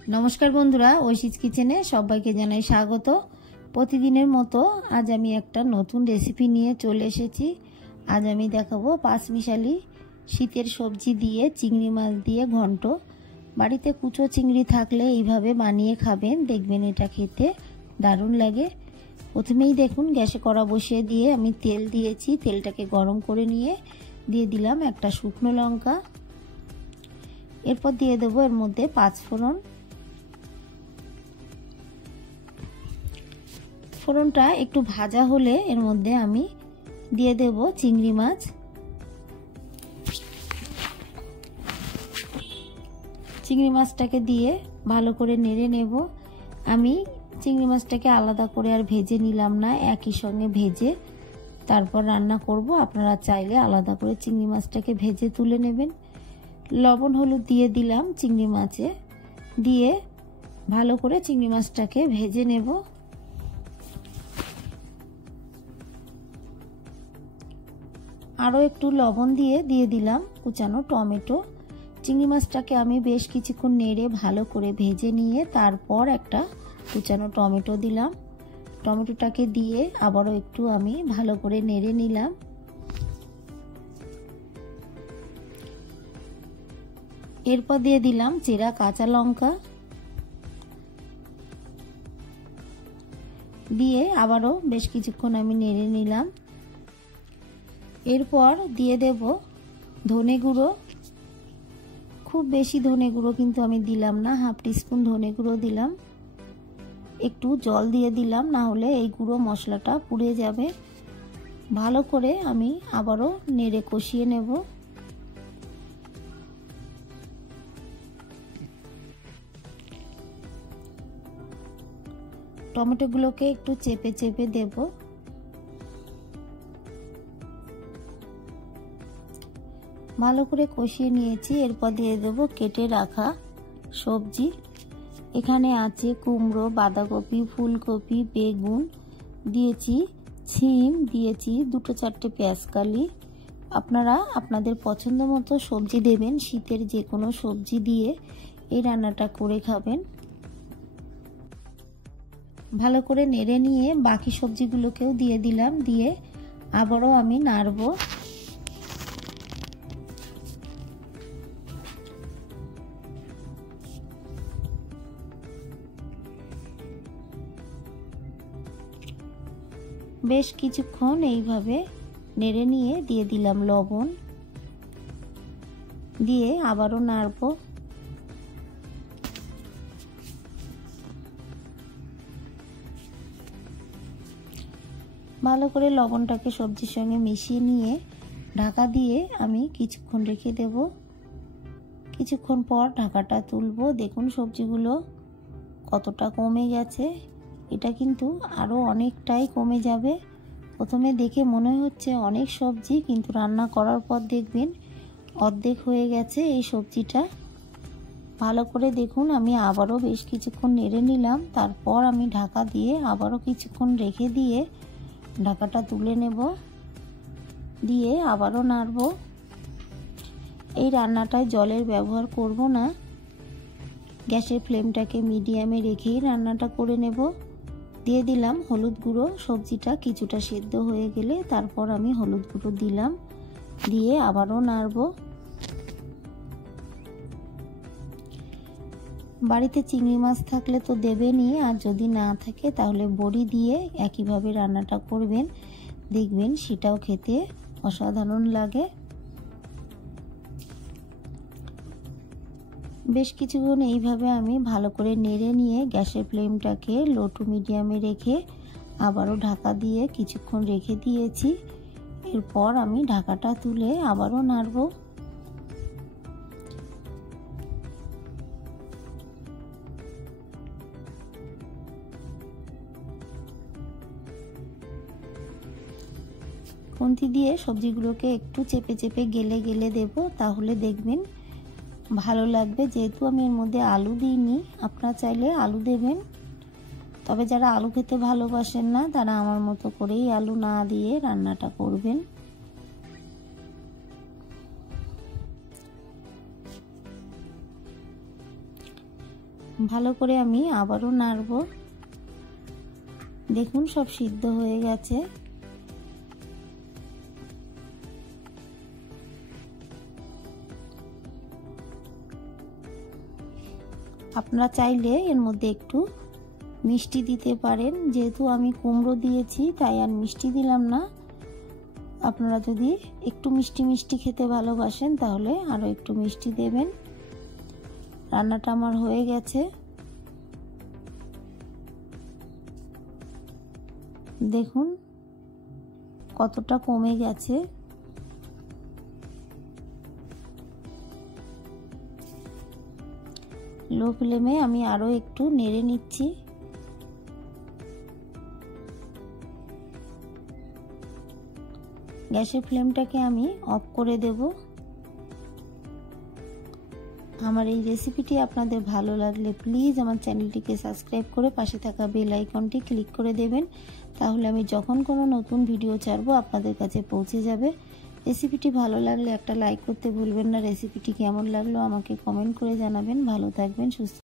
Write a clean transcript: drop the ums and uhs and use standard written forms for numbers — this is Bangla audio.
নমস্কার বন্ধুরা, ঐশীজ কিচেনে সবাইকে জানাই স্বাগত। প্রতিদিনের মতো আজ আমি একটা নতুন রেসিপি নিয়ে চলে এসেছি। আজ আমি দেখাবো পাঁচমিশালি শীতের সবজি দিয়ে চিংড়ি মাছ দিয়ে ঘন্ট। বাড়িতে কুচো চিংড়ি থাকলে এইভাবে বানিয়ে খাবেন, দেখবেন এটা খেতে দারুণ লাগে। প্রথমেই দেখুন গ্যাসে কড়া বসিয়ে দিয়ে আমি তেল দিয়েছি। তেলটাকে গরম করে নিয়ে দিয়ে দিলাম একটা শুকনো লঙ্কা। এরপর দিয়ে দেবো এর মধ্যে 5 ফোড়ন। ফোড়নটা একটু ভাজা হলে এর মধ্যে আমি দিয়ে দেব চিংড়ি মাছ। চিংড়ি মাছটাকে দিয়ে ভালো করে নেড়ে নেব। আমি চিংড়ি মাছটাকে আলাদা করে আর ভেজে নিলাম না, একই সঙ্গে ভেজে তারপর রান্না করব। আপনারা চাইলে আলাদা করে চিংড়ি মাছটাকে ভেজে তুলে নেবেন। লবণ হলুদ দিয়ে দিলাম চিংড়ি মাছে, দিয়ে ভালো করে চিংড়ি মাছটাকে ভেজে নেব। আরও একটু লবণ দিয়ে দিলাম কুচানো টমেটো। চিংড়ি মাছটাকে আমি বেশ কিছুক্ষণ নেড়ে ভালো করে ভেজে নিয়ে তারপর একটা কুচানো টমেটো দিলাম। টমেটোটাকে দিয়ে আবারও একটু আমি ভালো করে নেড়ে নিলাম। এরপর দিয়ে দিলাম চেরা কাঁচা লঙ্কা, দিয়ে আবারও বেশ কিছুক্ষণ আমি নেড়ে নিলাম। এরপর দিয়ে দেব ধনে গুঁড়ো। খুব বেশি ধনে গুঁড়ো কিন্তু আমি দিলাম না, হাফ টিস্পুন ধনে গুঁড়ো দিলাম। একটু জল দিয়ে দিলাম, না হলে এই গুঁড়ো মশলাটা পুড়ে যাবে। ভালো করে আমি আবারও নেড়ে কষিয়ে নেব। টমেটোগুলোকে একটু চেপে চেপে দেব। ভালো করে কষিয়ে নিয়েছি। এরপর দিয়ে দেব কেটে রাখা সবজি। এখানে আছে কুমড়ো, বাঁধাকপি, ফুলকপি, বেগুন দিয়েছি, সিম দিয়েছি, 2-4টে পেঁয়াজকালি। আপনারা আপনাদের পছন্দ মতো সবজি দেবেন। শীতের যে কোনো সবজি দিয়ে এই রান্নাটা করে খাবেন। ভালো করে নেড়ে নিয়ে বাকি সবজিগুলোকেও দিয়ে দিলাম, দিয়ে আবারও আমি নাড়ব। বেশ কিছুক্ষণ এইভাবে নেড়ে নিয়ে দিয়ে দিলাম লবণ, দিয়ে আবারও নাড়ব। ভালো করে লবণটাকে সবজির সঙ্গে মিশিয়ে নিয়ে ঢাকা দিয়ে আমি কিছুক্ষণ রেখে দেব। কিছুক্ষণ পর ঢাকাটা তুলবো। দেখুন সবজিগুলো কতটা কমে গেছে। এটা কিন্তু আরও অনেকটাই কমে যাবে। প্রথমে দেখে মনে হচ্ছে অনেক সবজি, কিন্তু রান্না করার পর দেখবেন অর্ধেক হয়ে গেছে এই সবজিটা। ভালো করে দেখুন আমি আবারও বেশ কিছুক্ষণ নেড়ে নিলাম। তারপর আমি ঢাকা দিয়ে আবারও কিছুক্ষণ রেখে দিয়ে ঢাকাটা তুলে নেব, দিয়ে আবারও নাড়ব। এই রান্নাটায় জলের ব্যবহার করব না, গ্যাসের ফ্লেমটাকে মিডিয়ামে রেখেই রান্নাটা করে নেব। দিয়ে দিলাম হলুদ গুঁড়ো। সবজিটা কিছুটা সেদ্ধ হয়ে গেলে তারপর আমি হলুদ গুঁড়ো দিলাম, দিয়ে আবারও নাড়ব। বাড়িতে চিংড়ি মাছ থাকলে তো দেবেনই, আর যদি না থাকে তাহলে বড়ি দিয়ে একইভাবে রান্নাটা করবেন, দেখবেন সেটাও খেতে অসাধারণ লাগে। বেশ কিছুক্ষণ এইভাবে আমি ভালো করে নেড়ে নিয়ে গ্যাসের ফ্লেমটাকে লো টু মিডিয়ামে রেখে আবারও ঢাকা দিয়ে কিছুক্ষণ রেখে দিয়েছি। এরপর আমি ঢাকাটা তুলে আবারও নাড়ব। খুন্তি দিয়ে সবজিগুলোকে একটু চেপে চেপে গেলে গেলে দেব, তাহলে দেখবেন ভালো লাগবে। যেহেতু আমি এর মধ্যে আলু দিইনি, আপনারা চাইলে আলু দেবেন। তবে যারা আলু খেতে ভালোবাসেন না তারা আমার মতো করেই আলু না দিয়ে রান্নাটা করবেন। ভালো করে আমি আবারও নাড়ব। দেখুন সব সিদ্ধ হয়ে গেছে। আপনারা চাইলে এর মধ্যে একটু মিষ্টি দিতে পারেন, যেহেতু আমি কুমড়ো দিয়েছি তাই আর মিষ্টি দিলাম না। আপনারা যদি একটু মিষ্টি মিষ্টি খেতে ভালোবাসেন তাহলে আরও একটু মিষ্টি দেবেন। রান্নাটা আমার হয়ে গেছে। দেখুন কতটা কমে গেছে। লো ফ্লেমে আমি আরও একটু নেড়ে নিচ্ছি। গ্যাসের ফ্লেমটাকে আমি অফ করে দেব। আমার এই রেসিপিটি আপনাদের ভালো লাগলে প্লিজ আমার চ্যানেলটিকে সাবস্ক্রাইব করে পাশে থাকা বেল আইকনটি ক্লিক করে দেবেন, তাহলে আমি যখন কোনো নতুন ভিডিও ছাড়বো আপনাদের কাছে পৌঁছে যাবে। রেসিপিটি ভালো লাগলে একটা লাইক করতে ভুলবেন না। রেসিপিটি কেমন লাগলো আমাকে কমেন্ট করে জানাবেন। ভালো থাকবেন, সুস্থ